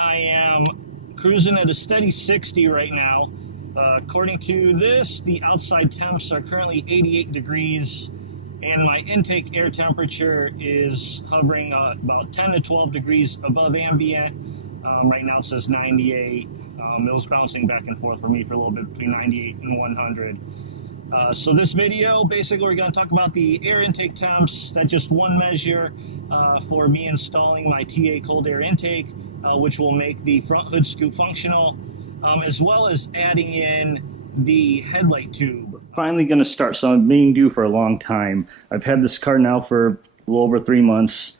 I am cruising at a steady 60 right now. According to this, the outside temps are currently 88 degrees, and my intake air temperature is hovering about 10 to 12 degrees above ambient. Right now it says 98. It was bouncing back and forth for me for a little bit between 98 and 100. So this video, basically we're going to talk about the air intake temps. That's just one measure for me installing my TA cold air intake, which will make the front hood scoop functional, as well as adding in the headlight tube. Finally going to start, so I'm being due for a long time. I've had this car now for a little over 3 months,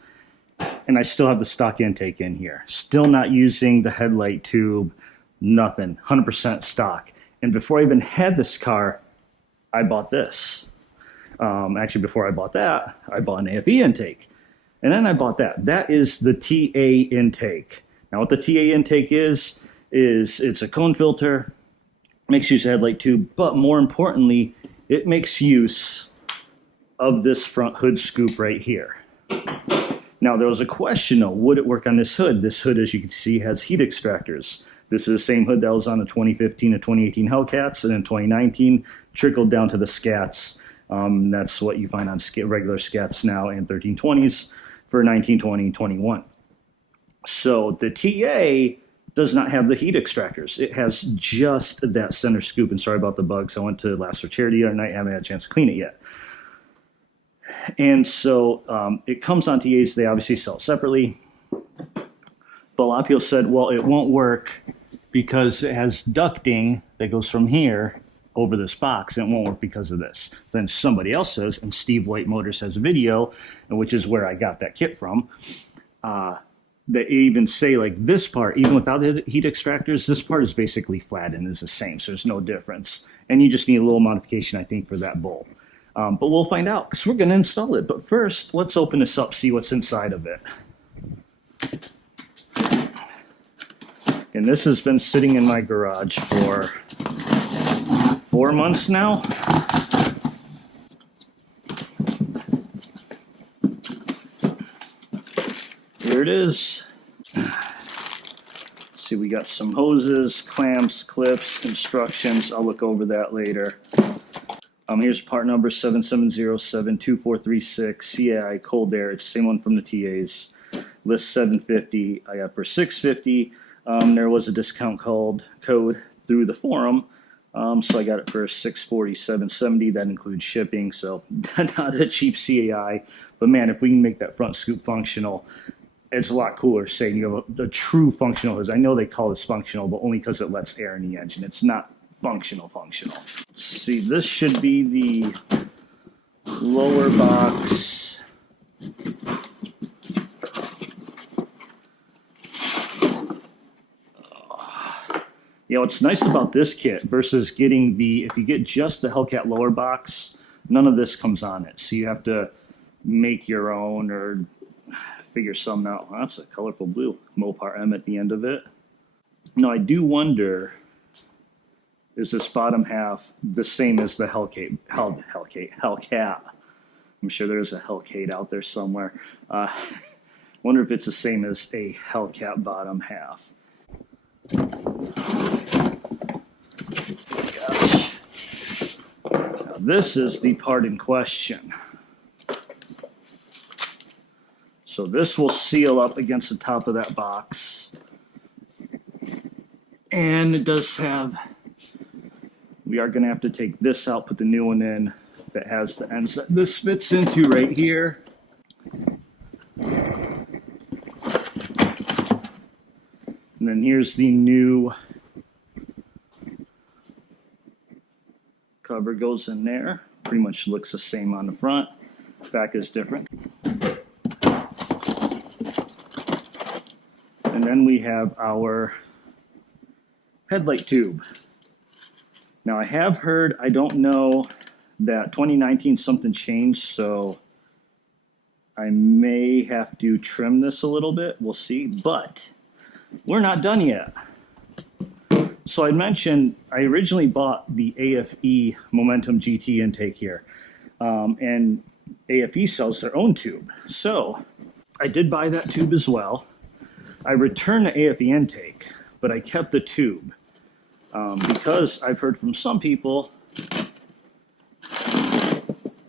and I still have the stock intake in here. Still not using the headlight tube, nothing, 100% stock. And before I even had this car, I bought this. Actually, before I bought that, I bought an AFE intake. And then I bought that. That is the TA intake. Now, what the TA intake is it's a cone filter, makes use of headlight tube, but more importantly, it makes use of this front hood scoop right here. Now, there was a question, though, would it work on this hood? This hood, as you can see, has heat extractors. This is the same hood that was on the 2015 and 2018 Hellcats, and in 2019 trickled down to the Scats. That's what you find on regular Scats now and 1320s for 19, 20, 21. So the TA does not have the heat extractors. It has just that center scoop. And sorry about the bugs. I went to Last for Charity the other night. I haven't had a chance to clean it yet. And so it comes on TAs. They obviously sell it separately. But a lot of people said, well, it won't work because it has ducting that goes from here over this box, and it won't work because of this. Then somebody else says, and Steve White Motors has a video, which is where I got that kit from, that even say like this part, even without the heat extractors, this part is basically flat and is the same, so there's no difference. And you just need a little modification, I think, for that bowl. But we'll find out, because we're going to install it. But first, let's open this up, see what's inside of it. And this has been sitting in my garage for 4 months now. Here it is. See, we got some hoses, clamps, clips, instructions. I'll look over that later. Here's part number 77072436, CAI cold air. It's the same one from the TAs. List 750. I got for 650. There was a discount code through the forum, so I got it for $647.70. That includes shipping, so not a cheap CAI. But man, if we can make that front scoop functional, it's a lot cooler saying you have a true functional hose. I know they call this functional, but only because it lets air in the engine. It's not functional. See, this should be the lower box. You know, what's nice about this kit versus getting if you get just the Hellcat lower box, none of this comes on it. So you have to make your own or figure something out. Well, that's a colorful blue Mopar M at the end of it. Now, I do wonder, is this bottom half the same as the Hellcat? I'm sure there's a Hellcat out there somewhere. Wonder if it's the same as a Hellcat bottom half. Gosh. Now, this is the part in question. So this will seal up against the top of that box. And it does have, we are going to have to take this out, put the new one in that has the ends that this fits into right here. And then here's the new cover, goes in there. Pretty much looks the same on the front. Back is different. And then we have our headlight tube. Now, I have heard, I don't know, that 2019 something changed, so I may have to trim this a little bit. We'll see, but we're not done yet. So I mentioned I originally bought the AFE Momentum GT intake here, and AFE sells their own tube. So I did buy that tube as well. I returned the AFE intake, but I kept the tube because I've heard from some people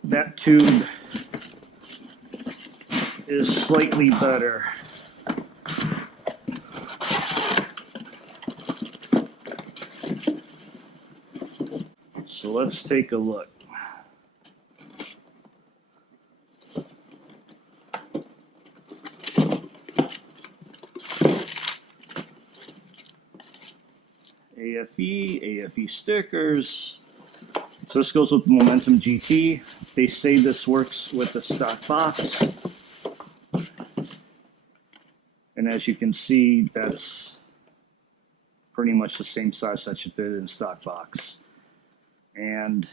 that tube is slightly better. So let's take a look. AFE stickers. So this goes with the Momentum GT. They say this works with the stock box. And as you can see, that's pretty much the same size that should fit in stock box. And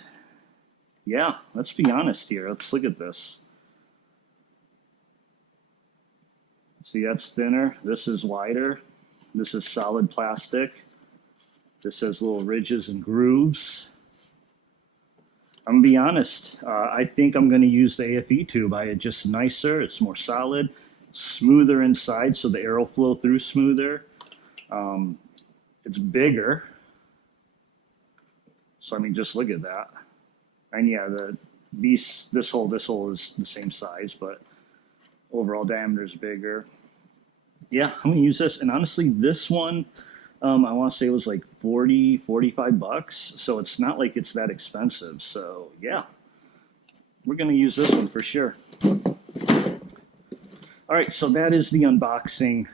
yeah, let's be honest here. Let's look at this. See, that's thinner. This is wider. This is solid plastic. This has little ridges and grooves. I'm gonna be honest. I think I'm gonna use the AFE tube. It's just nicer. It's more solid, smoother inside, so the air will flow through smoother. It's bigger. So I mean, just look at that. And yeah, this hole is the same size, but overall diameter is bigger. Yeah, I'm gonna use this. And honestly, this one, I want to say it was like 40, 45 bucks. So it's not like it's that expensive. So yeah, we're gonna use this one for sure. All right, so that is the unboxing.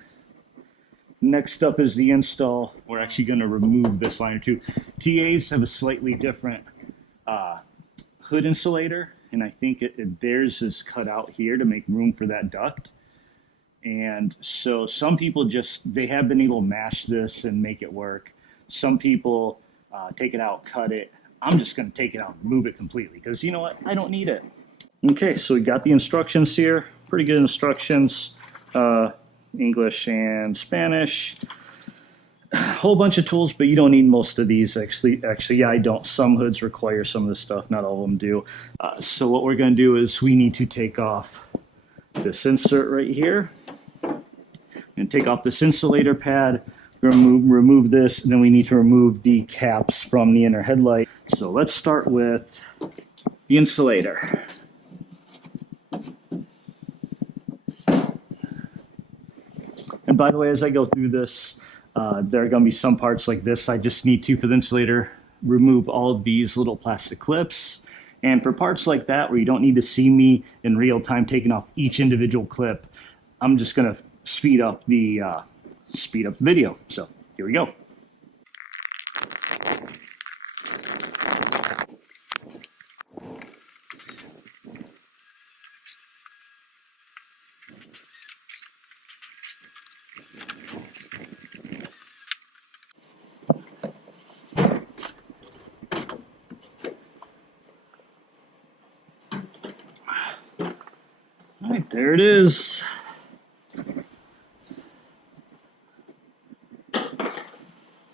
Next up is the install. We're actually going to remove this liner too. TAs have a slightly different hood insulator, and I think theirs is cut out here to make room for that duct. And so some people they have been able to mash this and make it work. Some people take it out, cut it. I'm just going to take it out and remove it completely because you know what? I don't need it. Okay, so we got the instructions here. Pretty good instructions. English and Spanish. A whole bunch of tools, but you don't need most of these. Actually, yeah, I don't. Some hoods require some of this stuff. Not all of them do. So what we're going to do is we need to take off this insert right here and take off this insulator pad. Remove this, and then we need to remove the caps from the inner headlight. So let's start with the insulator. And by the way, as I go through this, there are going to be some parts like this. I just need to, for the insulator, remove all of these little plastic clips. And for parts like that, where you don't need to see me in real time taking off each individual clip, I'm just going to speed up the video. So here we go. All right, there it is.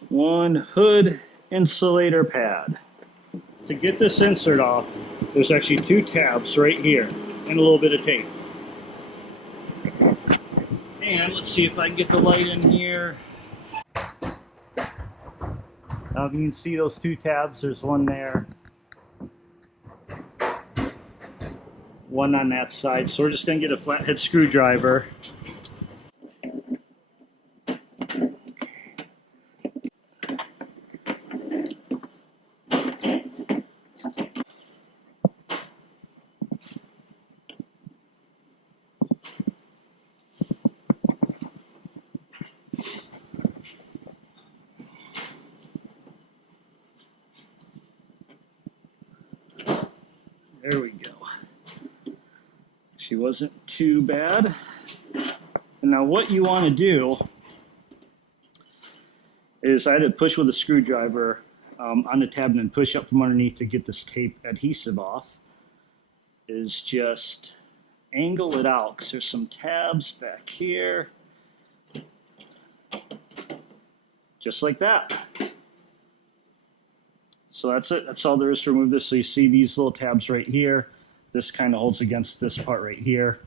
One hood insulator pad. To get this insert off, there's actually two tabs right here and a little bit of tape. And let's see if I can get the light in here. Now you can see those two tabs. There's one there, one on that side. So we're just going to get a flathead screwdriver. There we go. She wasn't too bad. And now what you want to do is I had to push with a screwdriver on the tab and then push up from underneath to get this tape adhesive off, is just angle it out because there's some tabs back here. Just like that. So that's it. That's all there is to remove this. So you see these little tabs right here. This kind of holds against this part right here.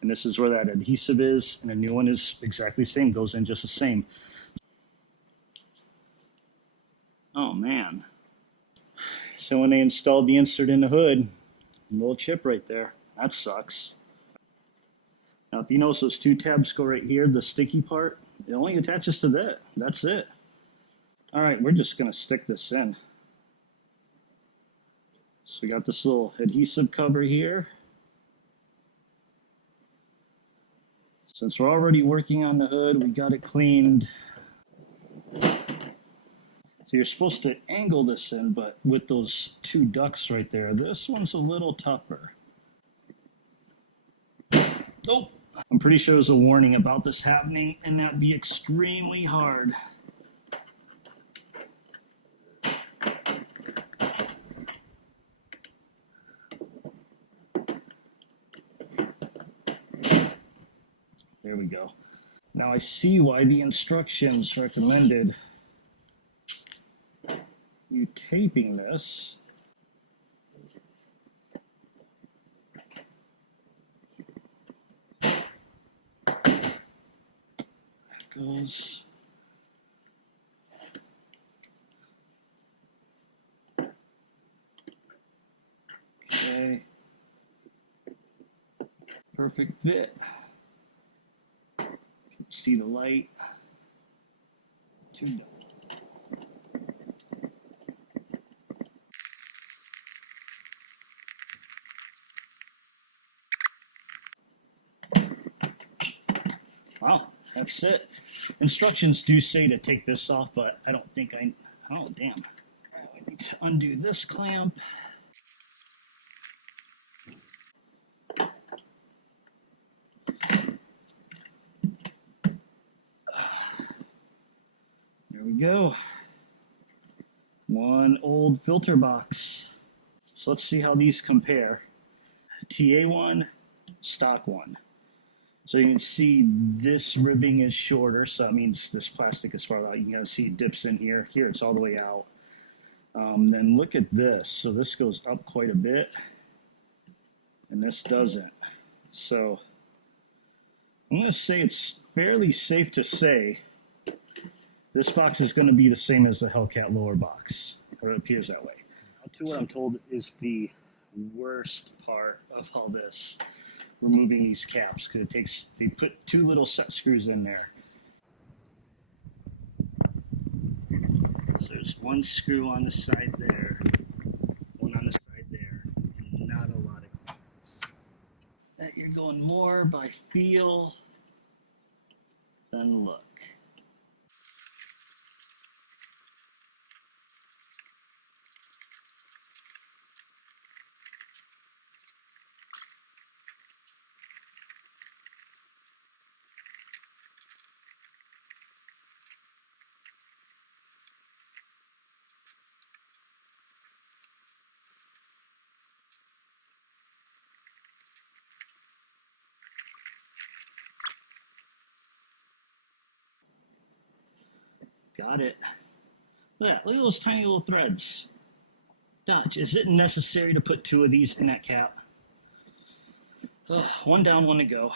And this is where that adhesive is, and a new one is exactly the same, goes in just the same. Oh man. So when they installed the insert in the hood, a little chip right there. That sucks. Now if you notice those two tabs go right here, the sticky part, it only attaches to that. That's it. All right, we're just gonna stick this in. So we got this little adhesive cover here. Since we're already working on the hood, we got it cleaned. So you're supposed to angle this in, but with those two ducts right there, this one's a little tougher. Nope. I'm pretty sure there's a warning about this happening, and that'd be extremely hard. There we go. Now I see why the instructions recommended you taping this. That goes. Okay. Perfect fit. See the light. Too. Wow, that's it. Instructions do say to take this off, but I don't think oh damn. I need to undo this clamp. There we go. One old filter box. So let's see how these compare. TA one, stock one. So you can see this ribbing is shorter, so that means this plastic is far out. You can kind of see it dips in here. Here it's all the way out. Then look at this. So this goes up quite a bit, and this doesn't. So I'm going to say it's fairly safe to say this box is going to be the same as the Hellcat lower box, or it appears that way. To what I'm told is the worst part of all this. Removing these caps, because they put two little set screws in there. So there's one screw on the side there, one on the side there, and not a lot of clearance. That you're going more by feel than look. Got it. Look at those tiny little threads. Dutch, is it necessary to put two of these in that cap? One down, one to go.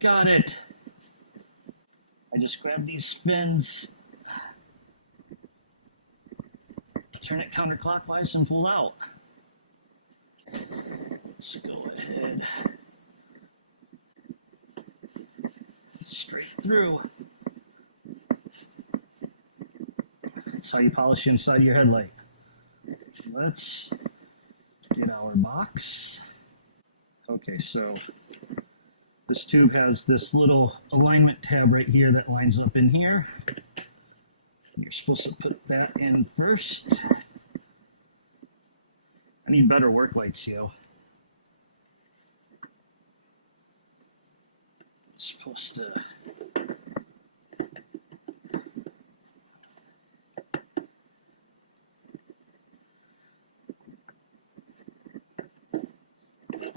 Got it. I just grab these fins, turn it counterclockwise, and pull out. Let's go ahead. Straight through. That's how you polish inside your headlight. Let's get our box. Okay, so this tube has this little alignment tab right here that lines up in here. You're supposed to put that in first. I need better work lights, yo. supposed to.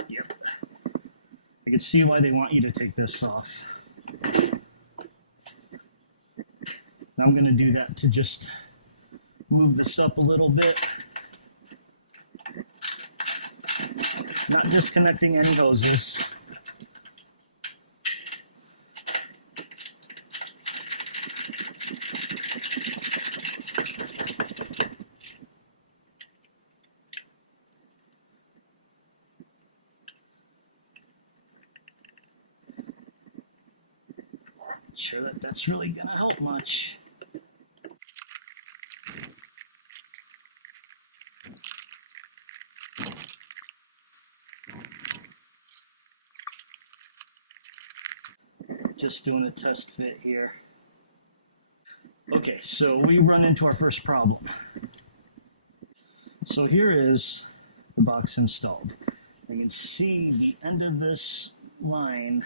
Yep. I can see why they want you to take this off. I'm going to do that to just move this up a little bit. Not disconnecting any hoses. Not sure that that's really going to help much. Just doing a test fit here. Okay, so we run into our first problem. So here is the box installed. You can see the end of this line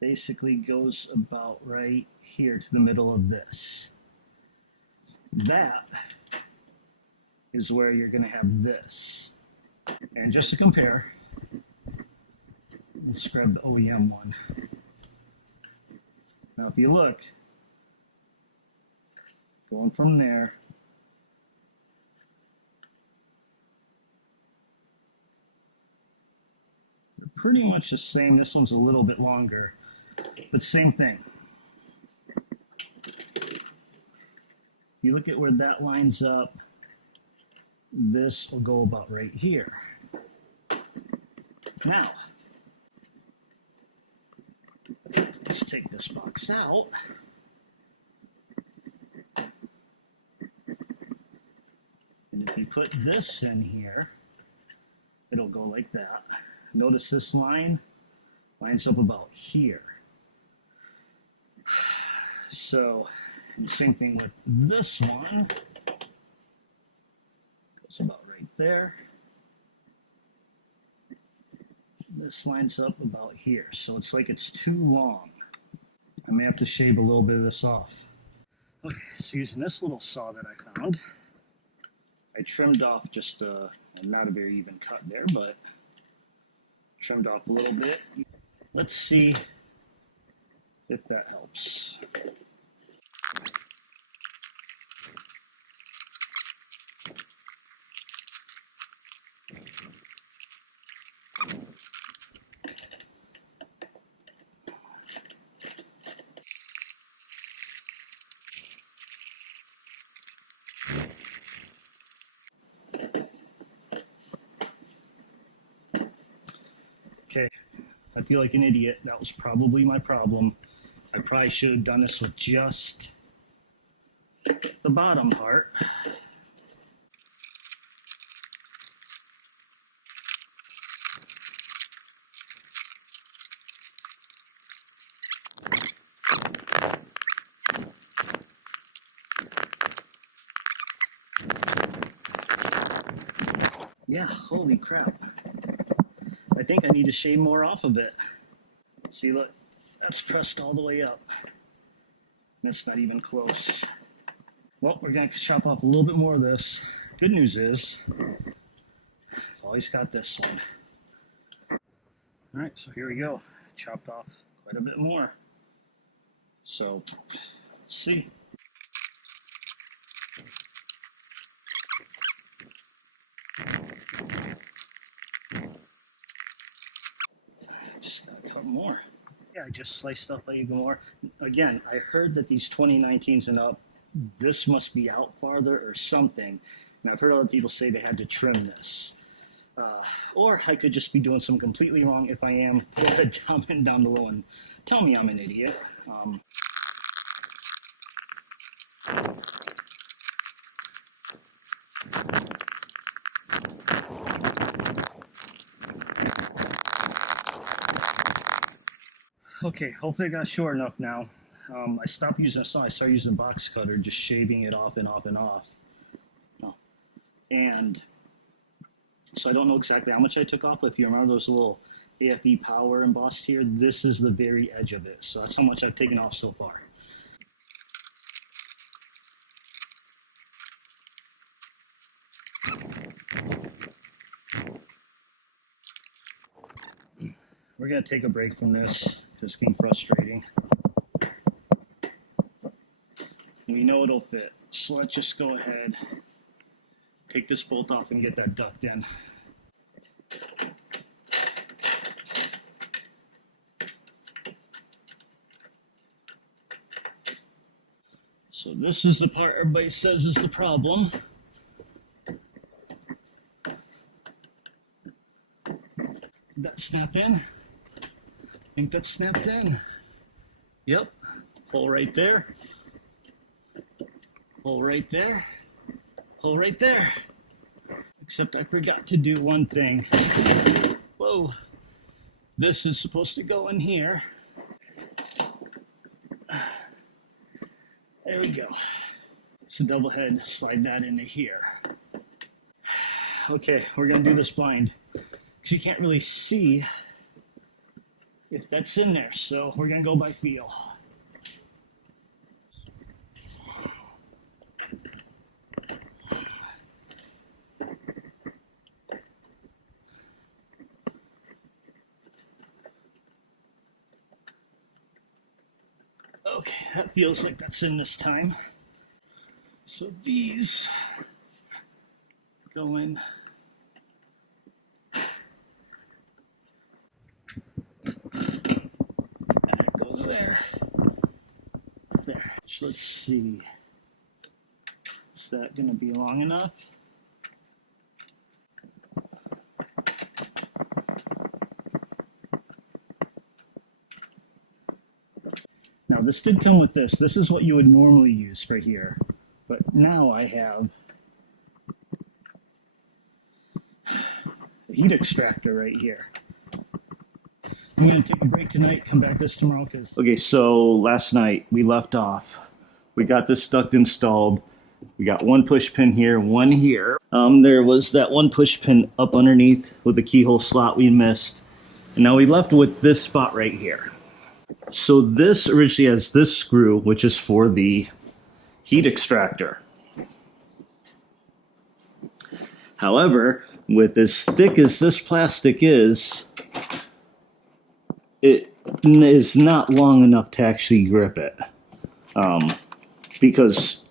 basically goes about right here to the middle of this. That is where you're going to have this. And just to compare, let's grab the OEM one. Now if you look, going from there, they're pretty much the same. This one's a little bit longer, but same thing. If you look at where that lines up, this will go about right here. Now, let's take this box out. And if you put this in here, it'll go like that. Notice this line lines up about here. So, same thing with this one. Goes about right there. This lines up about here. So it's like it's too long. I may have to shave a little bit of this off. Okay, so using this little saw that I found, I trimmed off just not a very even cut there, but trimmed off a little bit. Let's see if that helps. Okay, I feel like an idiot. That was probably my problem. I probably should have done this with just the bottom part. Yeah, holy crap. I think I need to shave more off of it. See, look, that's pressed all the way up. That's not even close. Well, we're going to chop off a little bit more of this. Good news is, I've always got this one. All right, so here we go. Chopped off quite a bit more. So, let's see. Just gotta cut more. Yeah, I just sliced up even more. Again, I heard that these 2019s and up, this must be out farther or something. And I've heard other people say they had to trim this. Or I could just be doing something completely wrong. If I am, go ahead, comment down below and tell me I'm an idiot. Okay, hopefully I got short enough now. I stopped using a saw. I started using a box cutter, just shaving it off and off and off. Oh. And so I don't know exactly how much I took off, but if you remember those little AFE power embossed here. This is the very edge of it. So that's how much I've taken off so far. We're going to take a break from this. It's getting frustrating. We know it'll fit. So let's just go ahead, take this bolt off and get that duct in. So this is the part everybody says is the problem. Did that snap in? I think that snapped in. Yep, hole right there. Hole right there. Hole right there. Except I forgot to do one thing. Whoa. This is supposed to go in here. There we go. So double head, slide that into here. Okay, we're gonna do this blind. Because you can't really see if that's in there. So we're gonna go by feel. Okay, that feels like that's in this time. So these go in. That goes there. There. So let's see. Is that going to be long enough? Now this did come with this. This is what you would normally use right here. But now I have a heat extractor right here. I'm going to take a break tonight, come back this tomorrow. Okay, so last night we left off. We got this duct installed. We got one push pin here, one here. There was that one push pin up underneath with the keyhole slot we missed. And now we left with this spot right here. So this originally has this screw, which is for the heat extractor. However, with as thick as this plastic is, it is not long enough to actually grip it. Because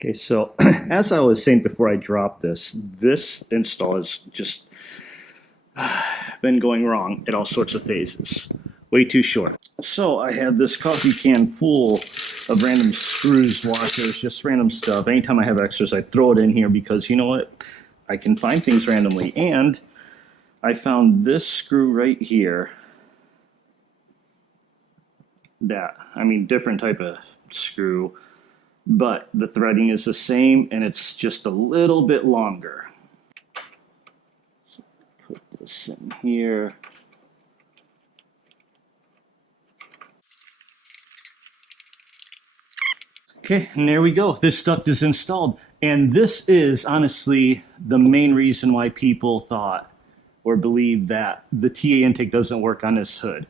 okay, so as I was saying before I dropped this install has just been going wrong at all sorts of phases. Way too short. So I have this coffee can full of random screws, washers, just random stuff. Anytime I have extras, I throw it in here because you know what? I can find things randomly. And I found this screw right here. Different type of screw. But the threading is the same and it's just a little bit longer. So put this in here. Okay, and there we go. This duct is installed. And this is honestly the main reason why people thought or believed that the TA intake doesn't work on this hood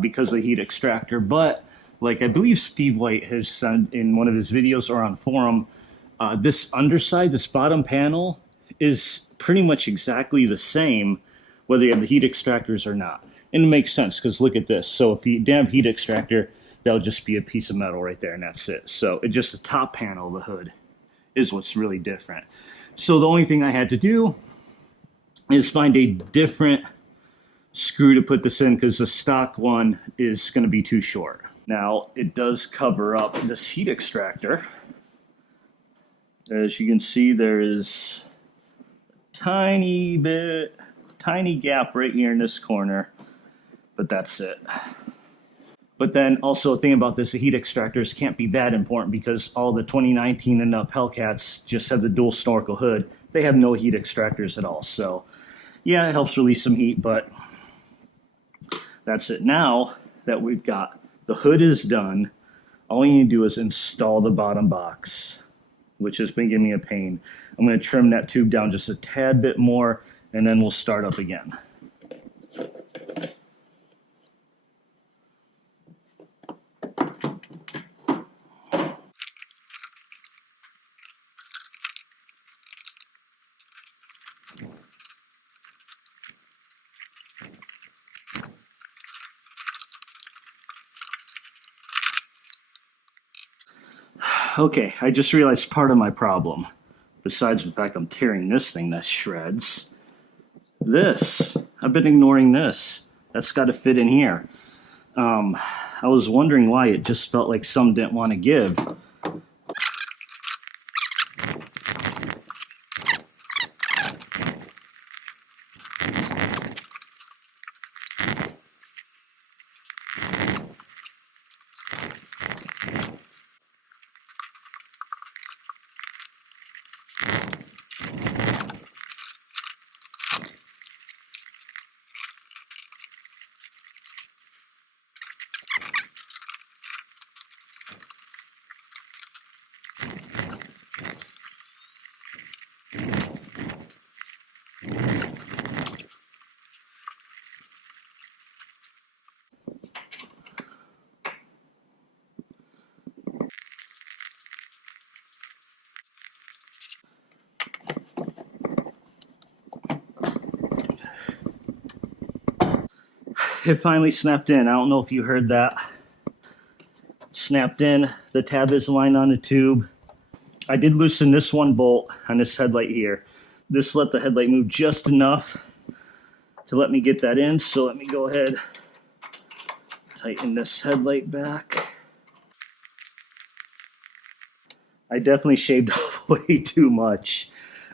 because of the heat extractor. But like I believe Steve White has said in one of his videos or on forum, this underside, this bottom panel is pretty much exactly the same whether you have the heat extractors or not. And it makes sense because look at this. So if you didn't have heat extractor, that'll just be a piece of metal right there and that's it. So it's just the top panel of the hood is what's really different. So the only thing I had to do is find a different screw to put this in because the stock one is going to be too short. Now it does cover up this heat extractor. As you can see, there is a tiny gap right here in this corner, but that's it. But then also a thing about this, the heat extractors can't be that important because all the 2019 and up Hellcats just have the dual snorkel hood. They have no heat extractors at all. So Yeah, it helps release some heat, but that's it. Now that we've got the hood is done, all you need to do is install the bottom box, which has been giving me a pain. I'm going to trim that tube down just a tad bit more, and then we'll start up again. Okay, I just realized part of my problem, besides the fact I'm tearing this thing to shreds, this. I've been ignoring this. That's got to fit in here. I was wondering why it just felt like some didn't want to give. It finally snapped in. I don't know if you heard that. Snapped in. The tab is aligned on the tube. I did loosen this one bolt on this headlight here. This let the headlight move just enough to let me get that in. So let me go ahead, tighten this headlight back. I definitely shaved off way too much,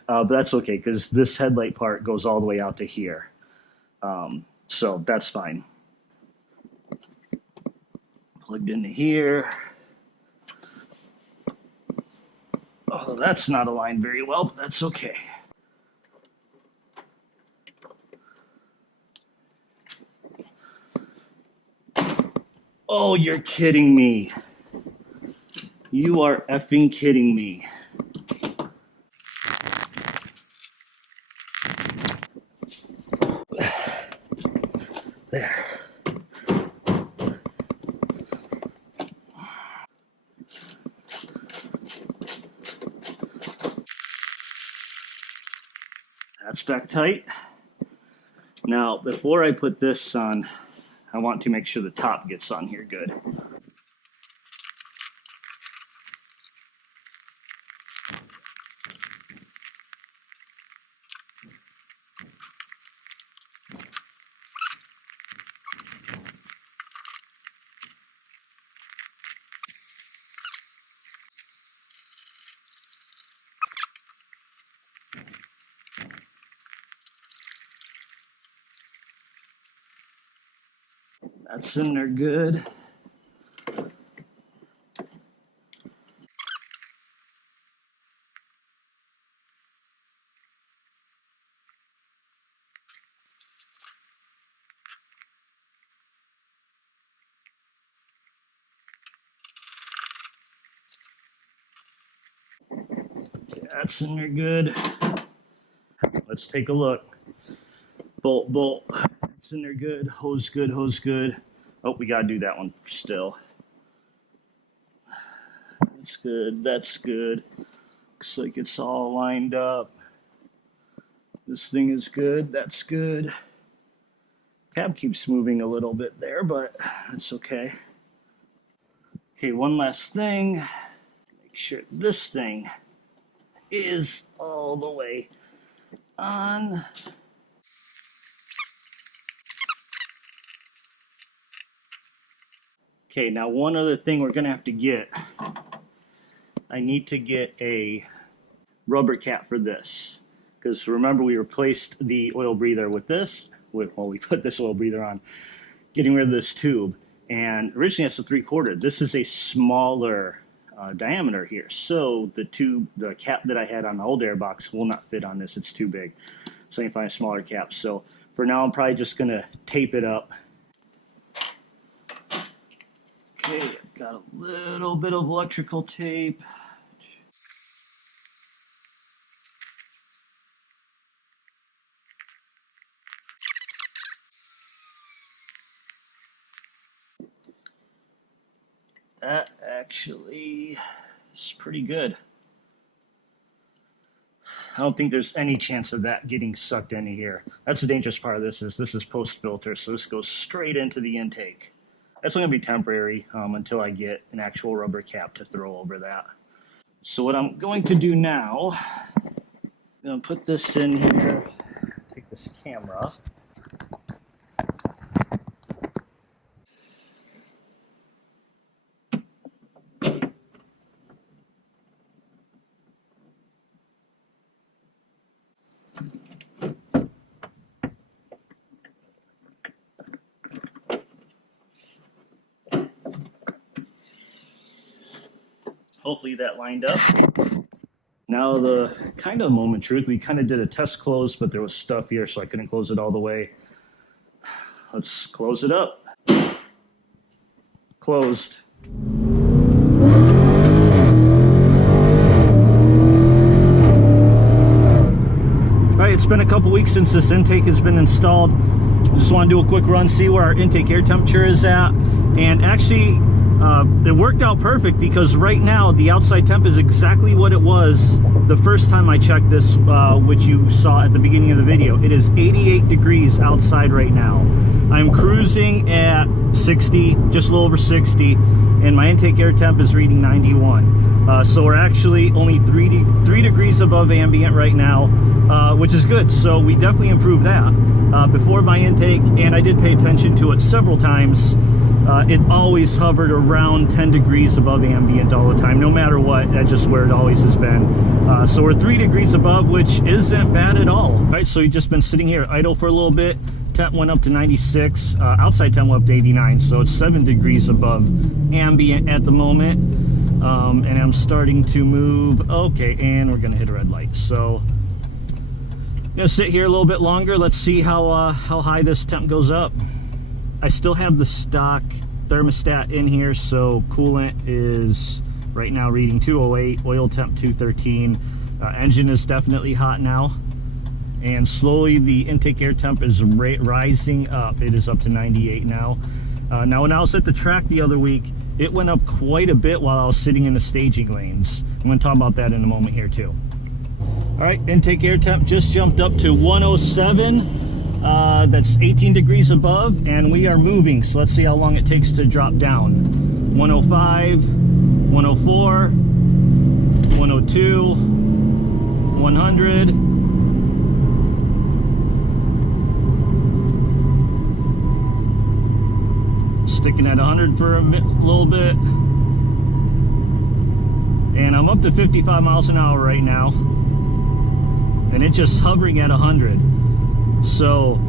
but that's okay because this headlight part goes all the way out to here. So that's fine. Plugged into here. Oh, that's not aligned very well, but that's okay. Oh, you're kidding me. You are effing kidding me. There. That's back tight. Now, before I put this on, I want to make sure the top gets on here good. That's in there good. That's in there good. Let's take a look. Bolt, bolt. It's in there good. Hose good, hose good. Oh, we gotta do that one still. That's good, that's good. Looks like it's all lined up. This thing is good, that's good. Cab keeps moving a little bit there, but that's okay. Okay, one last thing. Make sure this thing is all the way on. Okay, now one other thing we're gonna have to get. I need to get a rubber cap for this. Because remember we replaced the oil breather with this. Well, we put this oil breather on, getting rid of this tube. And originally it's a 3/4. This is a smaller diameter here. So the tube, the cap that I had on the old airbox will not fit on this. It's too big. so I can find smaller caps. So for now, I'm probably just going to tape it up. Okay, I've got a little bit of electrical tape. That actually is pretty good. I don't think there's any chance of that getting sucked into here. That's the dangerous part of this is post filter, so this goes straight into the intake. That's only going to be temporary until I get an actual rubber cap to throw over that. So what I'm going to do now, I'm going to put this in here, take this camera. Hopefully that lined up. Now the kind of moment of truth, we kind of did a test close, but there was stuff here, so I couldn't close it all the way. Let's close it up. Closed. All right, it's been a couple weeks since this intake has been installed. I just want to do a quick run, see where our intake air temperature is at, and actually it worked out perfect because right now the outside temp is exactly what it was the first time I checked this, which you saw at the beginning of the video. It is 88 degrees outside right now. I'm cruising at 60, just a little over 60, and my intake air temp is reading 91. So we're actually only 3 degrees above ambient right now, which is good. So we definitely improved that. Before my intake, and I did pay attention to it several times, it always hovered around 10 degrees above ambient all the time, no matter what. That's just where it always has been. So we're 3 degrees above, which isn't bad at all. All right, so you've just been sitting here idle for a little bit. Temp went up to 96, outside temp went up to 89, so it's 7 degrees above ambient at the moment. And I'm starting to move. Okay, and we're gonna hit a red light. So I'm gonna sit here a little bit longer. Let's see how high this temp goes up. I still have the stock thermostat in here, so coolant is right now reading 208, oil temp 213. Engine is definitely hot now, and slowly the intake air temp is rising up. It is up to 98 now. Now when I was at the track the other week, it went up quite a bit while I was sitting in the staging lanes. I'm going to talk about that in a moment here too. All right, intake air temp just jumped up to 107. That's 18 degrees above, and we are moving, so let's see how long it takes to drop down. 105, 104, 102, 100. Sticking at 100 for a little bit. And I'm up to 55 miles an hour right now. And it's just hovering at 100. So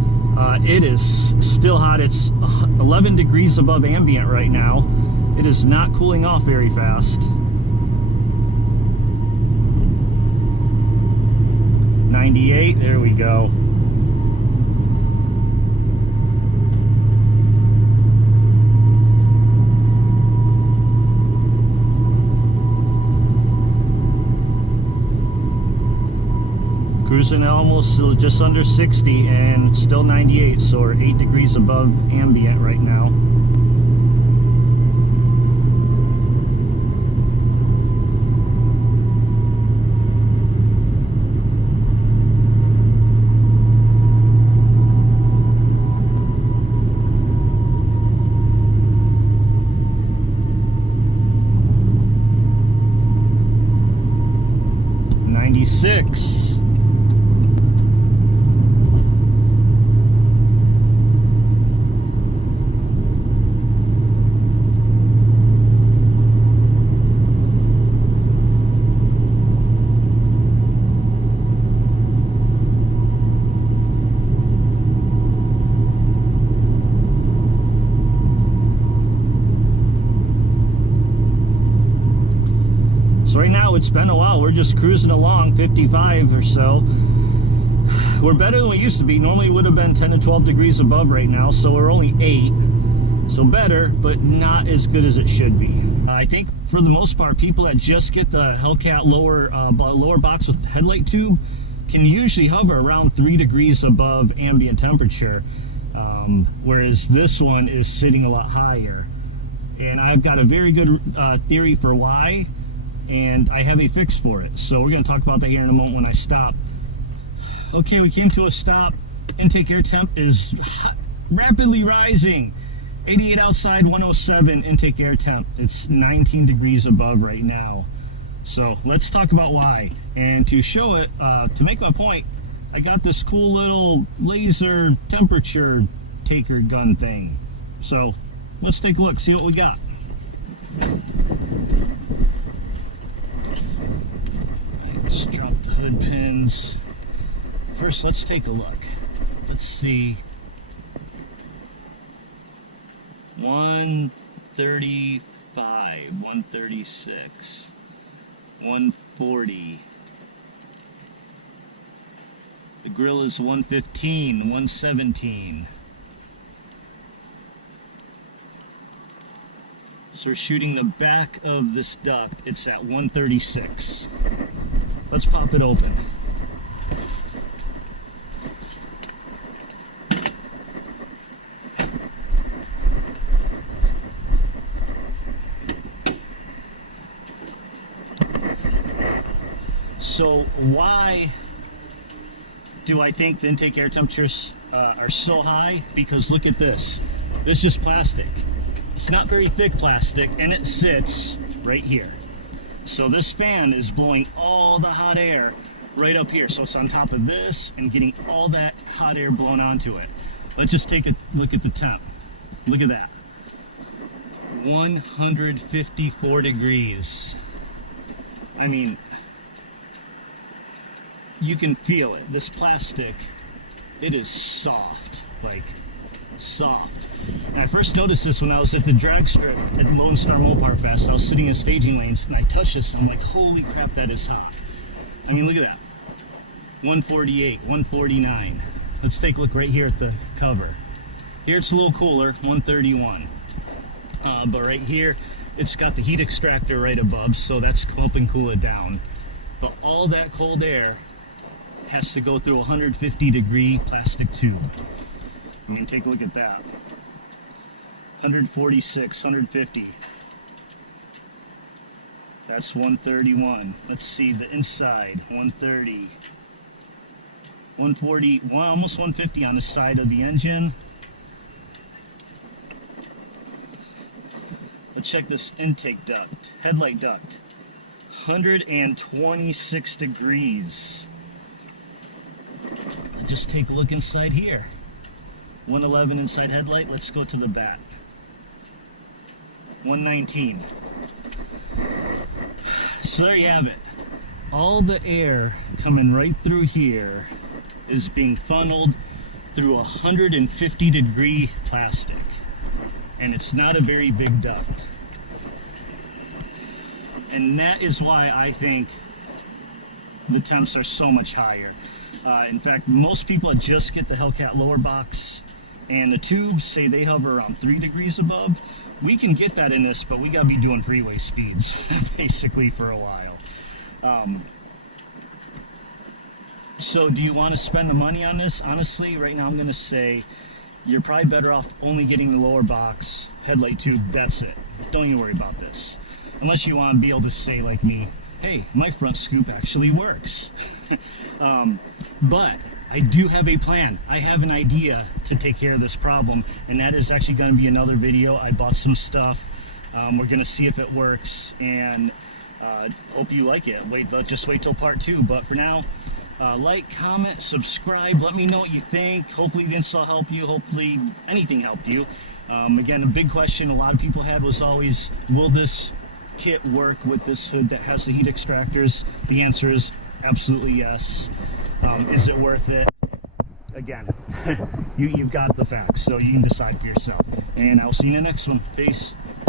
it is still hot. It's 11 degrees above ambient right now. It is not cooling off very fast. 98, there we go. Cruising almost just under 60 and still 98, so we're 8 degrees above ambient right now. '96. So right now it's been a while. We're just cruising along 55 or so. we're better than we used to be. Normally it would have been 10 to 12 degrees above right now, so we're only 8. So better, but not as good as it should be. I think for the most part, people that just get the Hellcat lower box with headlight tube can usually hover around 3 degrees above ambient temperature, whereas this one is sitting a lot higher. And I've got a very good theory for why, and I have a fix for it. So we're going to talk about that here in a moment when I stop. Okay, we came to a stop. Intake air temp is rapidly rising. 88 outside, 107 intake air temp. It's 19 degrees above right now. So let's talk about why. And to show it, to make my point, I got this cool little laser temperature taker gun thing. So let's take a look, see what we got. Let's drop the hood pins. First, let's take a look. Let's see. 135, 136, 140. The grill is 115, 117. So we're shooting the back of this duct. It's at 136. Let's pop it open. So why do I think the intake air temperatures are so high? Because look at this. This is just plastic. It's not very thick plastic, and it sits right here. So this fan is blowing all the hot air right up here. So it's on top of this and getting all that hot air blown onto it. Let's just take a look at the temp. Look at that. 154 degrees. I mean, you can feel it. This plastic, it is soft, like soft. And I first noticed this when I was at the drag strip at Lone Star Mopar Fest. I was sitting in staging lanes and I touched this and I'm like, holy crap, that is hot. I mean, look at that. 148, 149. Let's take a look right here at the cover. Here it's a little cooler, 131. But right here, it's got the heat extractor right above, so that's helping cool it down. But all that cold air has to go through a 150 degree plastic tube. I mean, take a look at that. 146, 150. That's 131. Let's see the inside. 130. 140, well, almost 150 on the side of the engine. Let's check this intake duct, headlight duct. 126 degrees. Just take a look inside here. 111 inside headlight. Let's go to the back. 119. So there you have it. All the air coming right through here is being funneled through 150 degree plastic. And it's not a very big duct. And that is why I think the temps are so much higher. In fact, most people that just get the Hellcat lower box and the tubes say they hover around 3 degrees above. We can get that in this, but we gotta be doing freeway speeds basically for a while. So do you want to spend the money on this? Honestly, right now I'm gonna say you're probably better off only getting the lower box, headlight tube, that's it. Don't even worry about this. Unless you want to be able to say like me, hey, my front scoop actually works. But I do have a plan. I have an idea to take care of this problem, and that is actually going to be another video. I bought some stuff. We're going to see if it works, and hope you like it. Just wait till part 2. But for now, like, comment, subscribe. Let me know what you think. Hopefully the install helped you. Hopefully anything helped you. Again, a big question a lot of people had was always, will this kit work with this hood that has the heat extractors? The answer is absolutely yes. Is it worth it? Again, you've got the facts, so you can decide for yourself. And I'll see you in the next one. Peace.